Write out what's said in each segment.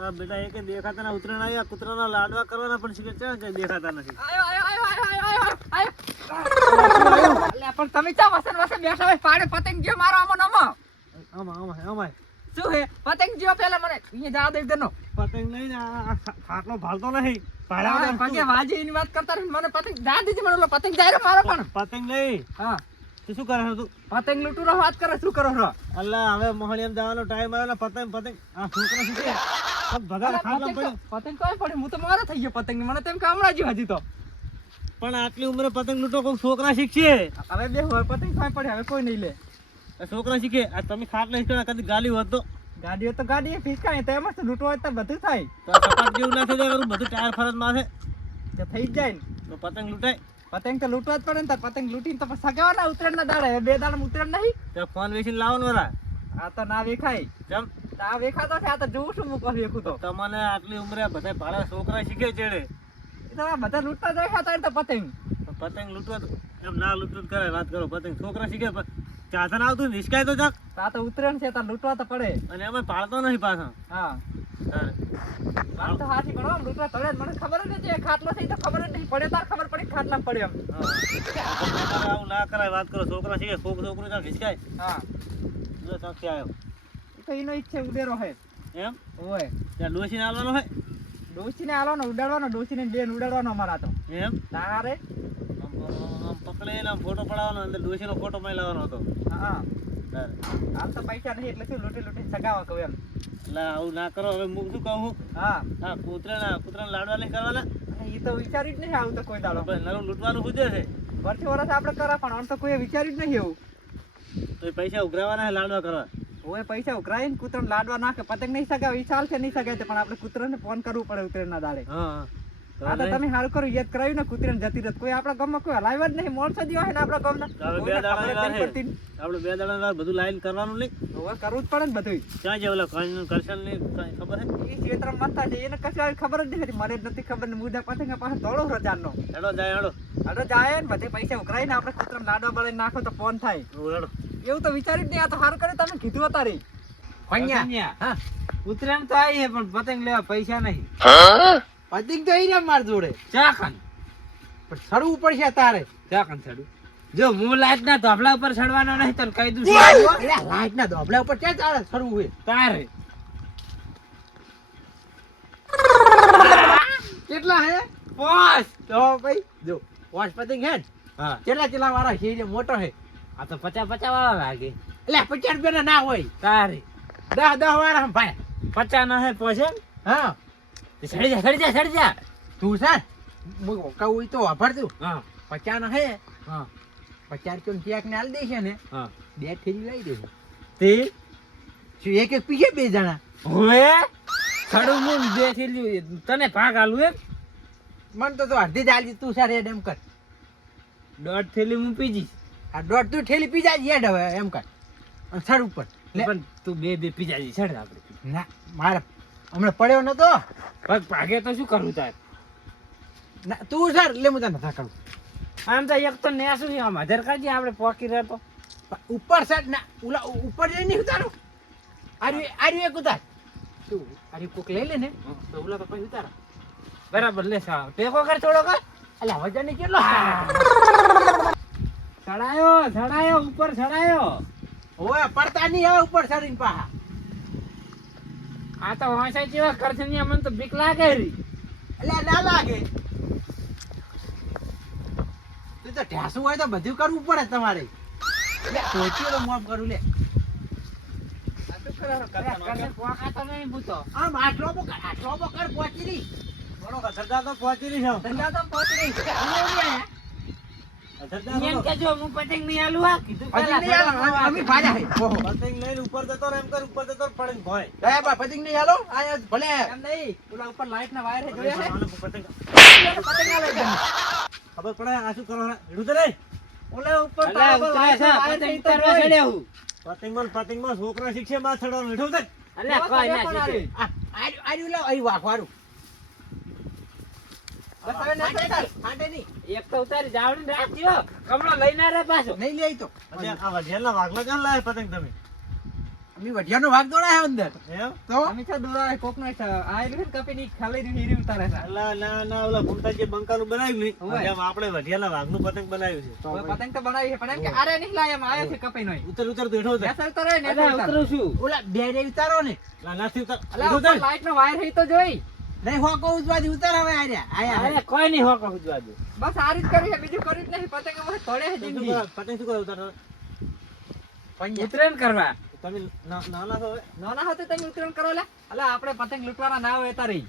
બેટા એ કે દેખાતા ના ઉતરણ આવ્યા કૂતરાના લાડવા કરવાના પણ શીખે છે કે દેખાતા નથી. અલ્યા પણ તમે ચા વસન બેઠા હોય પાડે પતંગ જે મારો આમાં નમો આમાં શું હે પતંગ જે પેલા મને અહીંયા જા દે દેનો પતંગ નહીં ને આ ખાટલો ભાળતો નહીં પગે વાજે એની વાત કરતા રહી મને પતંગ જા દીધી મને ઓલો પતંગ જાય રે મારો પણ પતંગ નહીં. હા તું શું કરે તું? પતંગ લૂંટુ રો વાત કરે શું કરો રો અલ્લા હવે મોહણીયમ જવાનો ટાઈમ આવ્યો ને પતંગ આ છોકરો શીખે સબ ભગા ખાટલો પડ્યો. પતંગ કોઈ પડે હું તો મારો થઈ ગયો પતંગ મને તેમ કામડા જ હજી તો પણ આટલી ઉંમરે પતંગ લૂંટો કોઈ છોકરા શીખશે. હવે બે હોય પતંગ કોઈ પડે હવે કોઈ નહીં લે છોકરા શીખે આ તમે ખાટલા શીખે કદી ગાલી હોત તો ગાડીઓ તો ગાડી ફીસકાય તો એમાં લૂંટવા હોય તો બધું થાય તો સપાટ જેવું ના થઈ જાય કરું બધું ટાયર ફરજ માથે તો થઈ જ જાય ને તો પતંગ લૂંટાય. પતંગ તો લૂંટવા જ પડે ને તાર પતંગ લૂંટીને તો પછી સગાવાના ઉતરેણના દાડે બે દાડા ઉતરેણ નહીં તો ફોન વેચીને લાવવાનું વરા આ તો ના વેખાય કેમ આ વેખાતો છે આ તો જોઉં છું હું કહું વેખું તો તમને આટલી ઉંમરે બધા ભાડા છોકરા શીખે ચેડે એ તો આ બધા લૂંટતા જાય ખાતા તો પતંગ પતંગ લૂંટવા એમ ના લૂંટવું કરે વાત કરો પતંગ છોકરા શીખે ચાધન આવતું નિષ્કાય તો જાક આ તો ઉતરેણ છે તો લૂંટવા તો પડે અને અમે પાડતો નહીં પાછા. હા વાત તો હાથી પણ આમ લૂંટવા પડે મને ખબર જ નથી ખાટલો થઈ તો ખબર જ નહીં પડે તાર ખબર પડી ખાટલા પડે એમ આવું ના કરાય વાત કરો છોકરા શીખે છોકરો જાક હિચકાય. હા જો સાક્ષી આવ્યો એ તો એનો ઈચ્છે ઉડેરો હે એમ ઓય ત્યાં ડોસીને આવવાનો હોય ડોસીને આલવાનો ઉડાડવાનો ડોસીને બેન ઉડાડવાનો અમારા તો એમ તારે આમ પકડીને આમ ફોટો પડાવવાનો અંદર ડોસીનો ફોટો માં લાવવાનો હતો. હા તારે હાલ તો પૈસા નહીં એટલે શું લૂંટી સગાવા કહું એમ એટલે આવું ના કરો હવે હું શું કહું હા હા કૂતરાના લાડવા નહીં કરવાના એ તો વિચાર્યું જ નહીં આવું તો કોઈ દાડો નરું લૂંટવાનું પૂછે છે વર્ષે વર્ષ આપણે કરા પણ આમ તો કોઈ વિચાર્યું જ નહીં એવું તો એ પૈસા ઉઘરાવાના લાડવા કરવા ઓય પૈસા ઉઘરાઈને કૂતરાને લાડવા નાખે પતંગ નહીં સગાવે એ ચાલ છે નહીં સગાય પણ આપણે કૂતરાને ફોન કરવું પડે ઉતરેણના દાડે હા હા તો તમે સારું કર્યું યાદ કરાવ્યું ને કૂતરાને જતી રહેત કોઈ આપણા ગામમાં કોઈ હલાવ્યા જ નહીં મોણસો જ હોય ને આપણા ગામના આપણે બે દાડા બધું લાઈન કરવાનું નહીં હવે કરવું જ પડે ને બધું ક્યાં છે ઓલા કરશન ની ખબર હે એ ક્ષેત્ર મસ્તા છે એને કશું ખબર જ નથી મને જ નથી ખબર ને મુદ્દા પતંગ પાસે દોડો રજાનો હેડો જાય હેડો હાડો જાય ને બધે પૈસા ઉઘરાઈને આપણે કૂતરાને લાડવા બળે નાખો તો ફોન થાય હેડો એવું તો વિચાર્યું જ નહીં આ તો સારું કરે તમે કીધું હતા રે હા ઉતરાણ તો આવી હે પણ પતંગ લેવા પૈસા નહીં પતંગ તો આવી માર જોડે ચાખન પણ ચડવું પડશે તારે ચાખન ચડવું જો હું લાઈટ ના ધોબલા ઉપર ચડવાનો નહીં તને કહી દઉં લાઈટ ના ધોબલા ઉપર ક્યાં તારે ચડવું હોય તારે કેટલા હે 5 તો ભાઈ જો 5 પતંગ હે હા કેટલા વાળા છે મોટો હે આ તો 50 વાળા લાગે એટલે 50 રૂપિયા ના હોય તારે 10 વાળા ભાઈ 50 ના હે પોસે હા સડી જા તું છે કહું તો વાપર તું હા 50 ના હે હા 50 તો ચેક ને આલ દેશે ને હા બે થેલી લઈ દેશે તે શું એક પીછે બે જણા હવે છડું હું બે થેલી તને ભાગ આલું એમ મન તો અડધી જ આલી તું સારે એમ કર 1.5 થેલી હું પીજી આ 1.5 તું થેલી પીજા હેડ હવે એમ કર અને છડ ઉપર પણ તું બે પીજાજી છડ આપણે ના મારે હમણાં પડ્યો નતો પગ ભાગે તો શું કરું તાર ના તું સર લે હું તને ના કરું આમ તો એક તો નેસું છે આમ હજાર કરજે આપણે પોકી રહેતો ઉપર સર ના ઓલા ઉપર જઈ નહીં ઉતારું આર્યું એક ઉતાર તું આર્યું કોક લઈ લે ને તો ઓલા તો પછી ઉતાર બરાબર લે સાવ ટેકો કર થોડો કર એટલે વજન ની કેટલો ચડાયો ઉપર ચડાયો ઓય પડતા નહીં હવે ઉપર ચડીને પાહા આ તો વાંસાઈ જેવા કરછનિયા મને તો બીક લાગે રી એટલે ના લાગે તું તો ઢાસું હોય તો બધું કરવું પડે તમારે લે પહોંચ્યો તો મોફ કરું લે આ તો કરે પોકા તો નહીં પૂછો આમ આટલો બકર પહોંચી રહી બરો સરદાર તો પહોંચી રહી છે ધંધા તો પહોંચી રહી એમ કે જો હું પતંગ નહીં આલું આ કીધું પેલા અમે ભાજા હે પતંગ લઈને ઉપર જતો એમ કર ઉપર જતો પડે ભોય એ બા પતંગ નહીં આલો આ ભલે એમ નહીં ઓલા ઉપર લાઈટ ના વાયર હે જોયા હે પતંગ પતંગ આલે ખબર પડે આ શું કરવાના હેડું તો નહીં ઓલા ઉપર પતંગ ઉતારવા ચડ્યા હું પતંગમાં છોકરા શીખશે માં ચડવાનું હેડું તો અલ્યા કોઈ ના શીખે આર્યું લાવ આઈ વાખવારું એક તો ઉતારી જાવડી રાખજો કમળો લઈને રે પાછો નહીં લે તો આ વઢિયાના વાગલા ક્યાં લાવે પતંગ તમે અમે વઢિયાનો ભાગ દોડાય અંદર એમ તો અમે છો દોરા કોકનો આયેલું છે ને કપીની ખાલી હીરી ઉતારે છે અલા ના ઓલા ભૂમતા જે બંકાનું બનાવ્યું નહીં હોય. જેમ આપણે વઢિયાના વાઘનું પતંગ બનાવ્યું છે હવે પતંગ તો બનાવી છે પણ એમ કે આરે નહીં લાય એમ આયો છે કપીનો ઉતર તો હેઠો ઉતર. નેસર તો રહે નેસર ઉતારો છું ઓલા બે રે ઉતારો ને નાથી ઉતર અલા હેઠો ઉપર ઉતર. લાઈટ નો વાયર હઈ તો જોઈ નહીં હોકો ઉજવાથી ઉતાર હવે આયા કોઈ નહીં હોકો ઉજવા દે બસ આ રીત કરી છે બીજું કર્યું જ નહીં પતંગ અમે તોડે છે જિંદગી પતંગ શું કરે ઉતર ઉતરેન કરવા તમે નાના છો હવે નાના હતો તમે ઉતરણ કરો લે અલા આપણે પતંગ લૂંટવાના ના હોય તારી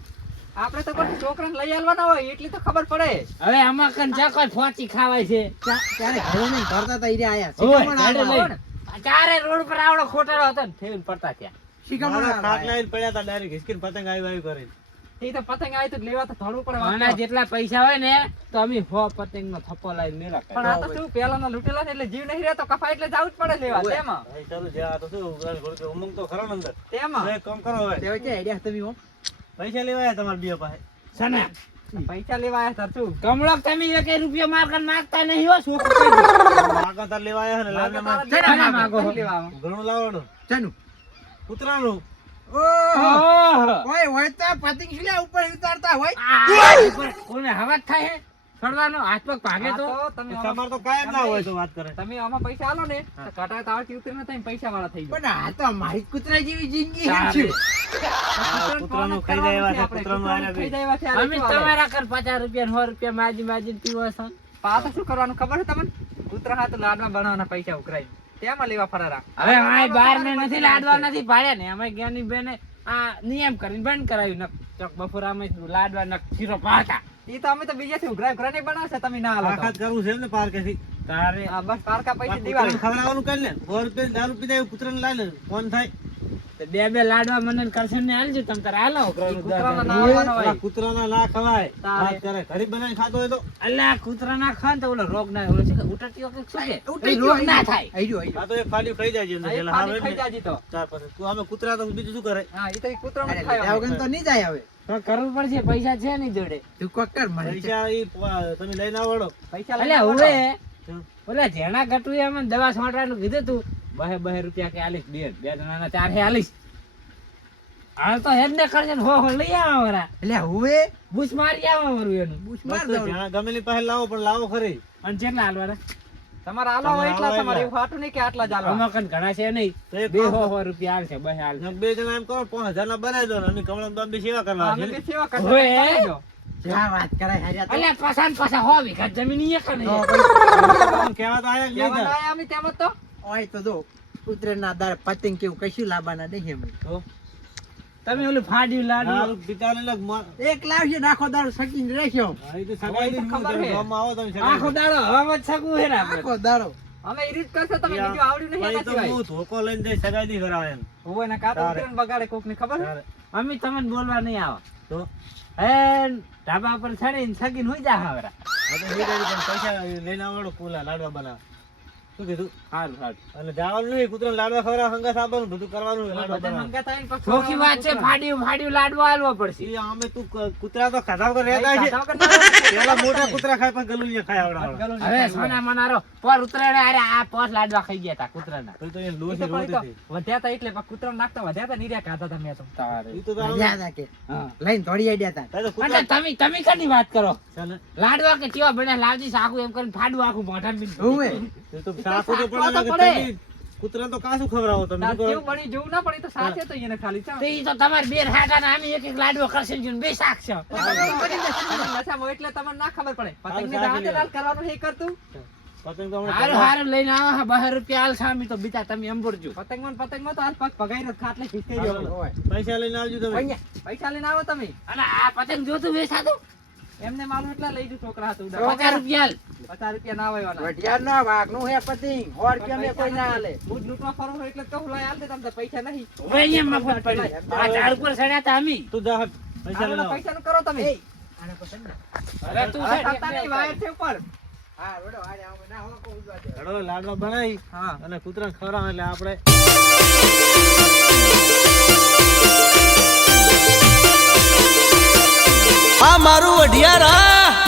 આપણે તો કોઈ છોકરાને લઈ આવવાના હોય એટલી તો ખબર પડે હવે આમાં કન જા કોઈ ફોચી ખાવાય છે ત્યારે ઘરે નહીં કરતા તા ઈરે આયા ઓય, શિખામણ હેડે આયા. લઈ. ચારે રોડ પર આવડો ખોટાડો હતો ને થઈને પડતા ત્યાં શિખામણ મારા ખાટ આયા. લાવીને પડ્યા હતા ડાયરેક્ટ હિસકીને પતંગ આવી કરે એ તો પતંગ આવી તો લેવા તો થોડું પડે આના જેટલા પૈસા હોય ને તો અમે 100 પતંગનો થપ્પો લાવીને મેળા પણ આ તો શું પેલાના લૂંટેલા છે એટલે જીવ નહીં રહેતો કફા એટલે જાવું જ પડે લેવા ઓય. તેમાં ભાઈ ચાલુ જ્યાં તો શું ઉઘરાણી ખોળ કે ઉમંગ તો ખરો ને અંદર તેમાં હવે કામ કરો હવે તે વચ્ચે આઈડિયા તમે હો પૈસા લેવા આવ્યા તમારા બે પાસે સના પૈસા લેવા આવ્યા તાર શું કમળો તમે 1 રૂપિયો મારકન માંગતા નહીં હો છોકરો માગા તાર લેવા આવ્યા ને લાવને માં લેવા ના માગો. નહીં લેવા આમાં. ઘણું લાવવાનું ચાનું કૂતરાનું ઓહો ઓય હોય તો પતંગ શીલા ઉપર ઉતારતા હોય કોને હવા થાય હે છોડવાનો હાથ પગ ભાગે આ તો તો તમે આમાં- તમારે તો કાયમ ના હોય તો વાત કરે તમે આમાં પૈસા આલો ને તો કટાય તો આવતી ઉતરીને તમે પૈસા વાળા થઈ જાઓ પણ આ તો મારી કૂતરા જેવી જિંદગી હે તારે. શું? કૂતરાનું ખાઈ જાય એવા છે, કૂતરાનું આને ખાઈ બી. જાય એવા છે, આ અમે રીતનું હાલે. તમારા કર 50 રૂપિયા 100 રૂપિયા માજી પીવો છો પા તો શું કરવાનું ખબર છે તમને કૂતરા હાથ લાડવા બનાવવાના પૈસા ઉઘરાઈ તેમાં લેવા ફરારા હવે માય બાર ને નથી લાડવા નથી પાડ્યા ને અમે જ્ઞાની બેને આ નિયમ કરીને બંધ કરાવ્યું નક ચોક બપોરામાં લાડવા નક શીરો પાડતા ઈ તો અમે તો બીજેથી ઉઘરાઈ ઉઘરાઈ બનાવશે તમે ના હાલો તો. આખાત કરવું છે એમ ને પાર્કેથી તારે હા, બસ પારકા પૈસા કૂતરાને દીવા ખવડાવવાનું કરી લે 100 રૂપિયા દારૂ પી જાય કૂતરાને લાય લે ફોન થાય તો બે લાડવા મને કરશન ને આલજો તમ તારે હાલો કૂતરાના ના આવવાના હોય. ઓલા કૂતરાના ના ખવાય તારે. વાત કરે ઘરે બનાવીને ખાતો હોય તો અલ્લા કૂતરા ના ખાન તો ઓલો રોગ ના ઓલો છે કે ઉટટીઓ કે શું કે ઉઠી એ ગયો, રોગ ના થાય આઈ રહ્યો, આઈ આ તો એક ફાડ્યું ખાઈ જાય છે અંદર હા, એ જેલા હાવ પાણી એમ ખાઈ ને. જાજી તો. ચાર પછી તું અમે કૂતરા તો બીજું શું કરે હા, ઈ તો ઈ કૂતરાનું જ રહ્યો. ખાય ત્યાં હવે. વગર તો નહીં જાય હવે તો કરવું પડશે પૈસા છે નહીં જોડે તું કોક કર મને પૈસા ઈ તમે લઈને આવડો પૈસા લઈને અલ્યા આવડો. હવે ઓલા જેણા ગટુ એમ દવા છોટાનું કીધું તું 2 રૂપિયા કે આલીશ બે જણાના 4 આલીશ હાલ તો હેડ ને કરશે ને હો લઈ આવો વરા એટલે હવે બૂસ મારી આવો વરું એનું બૂસ બસ માર તો દઉં. જ્યાં ગમેલી પાસે લાવો પણ લાવો ખરી અને કેટલા હાલવાના તમારે આલો હોય એટલા તમારે તમારે આલો એવું હાટું નહીં કે આટલા જ આલવા. આમાં કન ઘણા છે નહીં તો એક 200 રૂપિયા આવશે બસ હાલ ને બે જણા એમ કરો 5000 ના બનાવી દો ને અમે કમળા બાપ ની સેવા કરવા અમે છે બી સેવા કરતા ઓય. બનાવી દો. જ્યાં વાત કરાય હાર્યા તો. અલ્યા પાછા 100 વીઘા જમીન એક ને તો કહેવા તો આયા જ નહીં કહેવાના તાર. આયા અમે તેમ જ તો. ઓય તો જો ઉતરેના દાડે પતંગ કેવું કશું લાવવાના નહીં અમે તો તમે ઓલું ફાડ્યું લાડુ હારું પિતાને લગ એક લાવશે ને આખો દાડો સકીને રહેશો આ તો સગાઈ ની ખબર તમે હે. ગામમાં આવો તમે આખો સગાઈ દાડો હવામાં જ સગું હે ને આપણે આખો દાડો અમે ઈ રીત કરશો તમે બીજું આવડ્યું નહીં ભાઈ એના તો સિવાય. હું ધોકો લઈને જઈ સગાઈ ની કરાવે એમ હોય ને કાં તો તારે. ઉતરીને બગાડે કોકને ખબર છે? તારે. અમે તમને બોલવા નહીં આવો તો હે ધાબા પર ચડીને સગીને હોઈ જા હાવરા હવે તો હીરાજી પણ પૈસા લઈને આવડો કુલા લાડવા બનાવ શું કીધું સારું સારું અને જવાનું નહીં કૂતરાને લાડવા ખવડાવવા હંગાથ આવવાનું બધું કરવાનું લાડવા બધા બનાવવા. મંગા થાય ને પછી ચોખ્ખી વાત છે ફાડ્યું લાડવા આલવો પડશે ઈ અમે તું કૂતરા તો ખાધા વગર રહેતા છે ખાધા વગર ના પેલા મોટા કૂતરા ખાય પણ ગલુલિયા ખાય આવડા ગલું હવે સોના મનારો પર ઉતરાડે અરે આ 5 લાડવા ખાઈ ગયા તા કૂતરાના તો એ ઈ લોહી તો પણ ઈ તો રોટી વધ્યા તા એટલે પણ કૂતરાને નાખતા વધ્યા તા નીર્યા ખાધા તા મેં તો. ઈ તો આમ યાદ આ કે હા લઈને દોડી આડ્યા તા તારે તો અને કૂતરા તમે કની વાત કરો ચાલે લાડવા કે કેવા બને લાવજી સાકું એમ કરીને ફાડું આખું મોઢા બિન હોવે. એ તો સાસુ તો સાસુ તો પડે પડે. ને કૂતરાને તો કાસું ખવડાવો તમે તાર શું કરો? કેવું બની જોવું ના પડે તો સાચે તો એને ખાલી ચાલ. તો ઈ તો તમારે બે હાટા ને આમે એક લાડવો કરશે ને બે શાક છે નશામાં એટલે તમને ના ખબર પડે પતંગની દાંતે દાલ કરવાનું છે ઈ કરતું પતંગ તો હમણાં હારું હારું લઈને આવો હા 2 રૂપિયા આલ સામી તો બીજા તમે અંબોરજો પતંગમાં તો હાલ પગ ભગાઈ રહ્યો ખાટલે ખીચકાઈ રહ્યો. હોય. પૈસા લઈને આવજો તમે અહીંયા પૈસા લઈને આવો તમે અને આ પતંગ જોતું વેચાતું એમને માલું એટલા લઈ જુ છોકરા હતું 50 રૂપિયા આલ 50 રૂપિયા ના હોય વાલા. વઢિયારનો વાઘનું હે પતંગ 100 રૂપિયા મેં કોઈ ના હાલે હું જ લૂંટવા ફરું છું એટલે કહું લાય હાલ દે તમને પૈસા નહીં હવે અહીંયા મફત પડ્યું આ ઝાડ ઉપર સડ્યા તા અમી તું જા હટ. પૈસા લઈને આવો. પૈસા નું કરો તમે આને પસંદ ના. અરે તું હવે સડ. થતા નહીં, વાયર છે ઉપર હા વડો આને આવો ના હો કોઈ ઉજવા દે હેડો લાડવા બનાવી હા અને કૂતરાને ખવડાવે એટલે આપણે આ મારું વઢિયાર